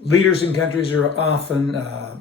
Leaders in countries are often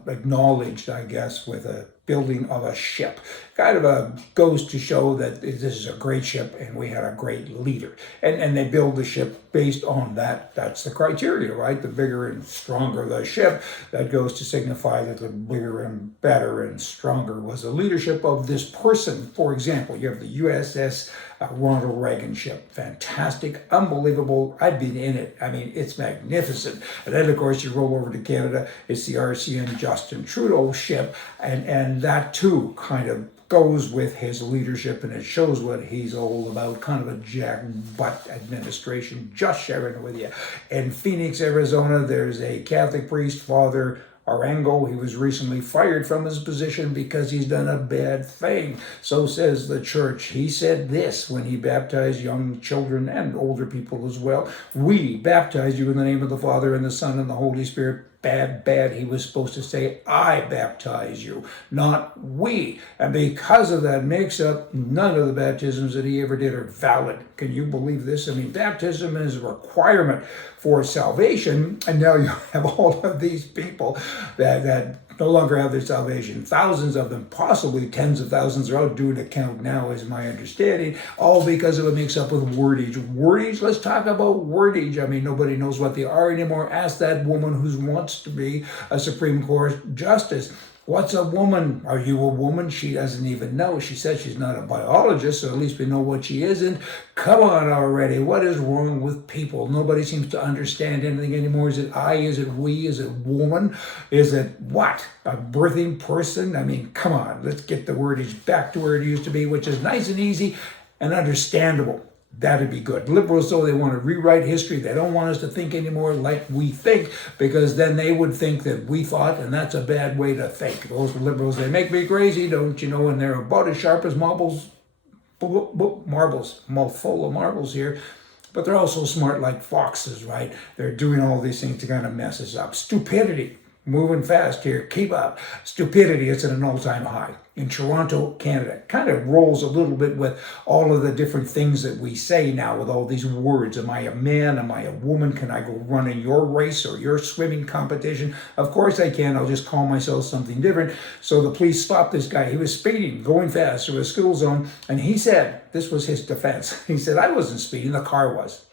acknowledged, I guess, with a building of a ship. Kind of goes to show that this is a great ship and we had a great leader. And they build the ship based on that. That's the criteria, right? The bigger and stronger the ship, that goes to signify that the bigger and better and stronger was the leadership of this person. For example, you have the USS Ronald Reagan ship. Fantastic, unbelievable. I've been in it. I mean, it's magnificent. And then, of course, you roll over to Canada, it's the RCN Justin Trudeau ship. And that, too, kind of goes with his leadership, and it shows what he's all about, kind of a jack-butt administration. Just sharing it with you. In Phoenix, Arizona, there's a Catholic priest, Father Arango. He was recently fired from his position because he's done a bad thing. So says the church. He said this when he baptized young children and older people as well. We baptize you in the name of the Father and the Son and the Holy Spirit. Bad. He was supposed to say, I baptize you, not we. And because of that mix-up, none of the baptisms that he ever did are valid. Can you believe this? I mean, baptism is a requirement for salvation, and now you have all of these people that no longer have their salvation. Thousands of them, possibly tens of thousands, are out doing a count now, is my understanding, all because of a mix-up with wordage. Wordage, let's talk about wordage. I mean, nobody knows what they are anymore. Ask that woman who wants to be a Supreme Court justice. What's a woman? Are you a woman? She doesn't even know. She says she's not a biologist, so at least we know what she isn't. Come on already. What is wrong with people? Nobody seems to understand anything anymore. Is it I? Is it we? Is it woman? Is it what? A birthing person? I mean, come on. Let's get the wordage back to where it used to be, which is nice and easy and understandable. That'd be good. Liberals, though, they want to rewrite history. They don't want us to think anymore like we think, because then they would think that we thought, and that's a bad way to think. Those liberals, they make me crazy, don't you know, and they're about as sharp as marbles, full of marbles here. But they're also smart like foxes, right? They're doing all these things to kind of mess us up. Stupidity. Moving fast here, keep up. Stupidity is at an all-time high. In Toronto, Canada, kind of rolls a little bit with all of the different things that we say now with all these words. Am I a man? Am I a woman? Can I go run in your race or your swimming competition? Of course I can. I'll just call myself something different. So the police stopped this guy. He was speeding, going fast through a school zone, and he said, this was his defense. He said, I wasn't speeding, the car was.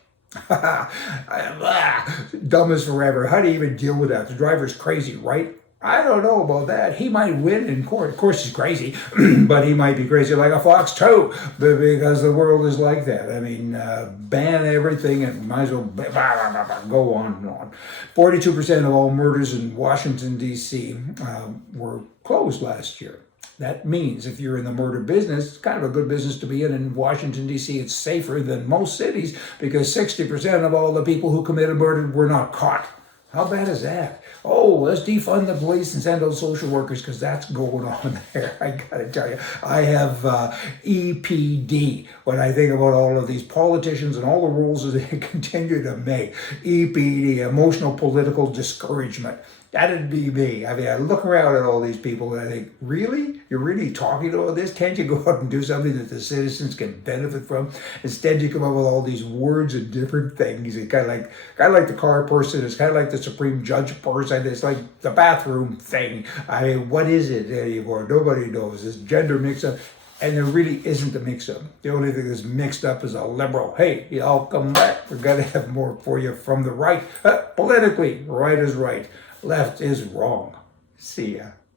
Dumb as forever. How do you even deal with that? The driver's crazy, right? I don't know about that. He might win in court. Of course, he's crazy, but he might be crazy like a fox too, because the world is like that. I mean, ban everything and might as well go on and on. 42% of all murders in Washington, D.C. Were closed last year. That means if you're in the murder business, it's kind of a good business to be in. In Washington, D.C., it's safer than most cities because 60% of all the people who committed murder were not caught. How bad is that? Oh, let's defund the police and send out social workers because that's going on there. I got to tell you, I have EPD when I think about all of these politicians and all the rules that they continue to make. EPD, emotional political discouragement. That'd be me. I mean, I look around at all these people and I think, really? You're really talking to all this? Can't you go out and do something that the citizens can benefit from? Instead, you come up with all these words and different things. It's kind of like the car person. It's kind of like the Supreme Judge person. It's like the bathroom thing. I mean, what is it anymore? Nobody knows. This gender mix-up. And there really isn't a mix-up. The only thing that's mixed up is a liberal. Hey, y'all come back. We're going to have more for you from the right. Politically, right is right. Left is wrong. See ya.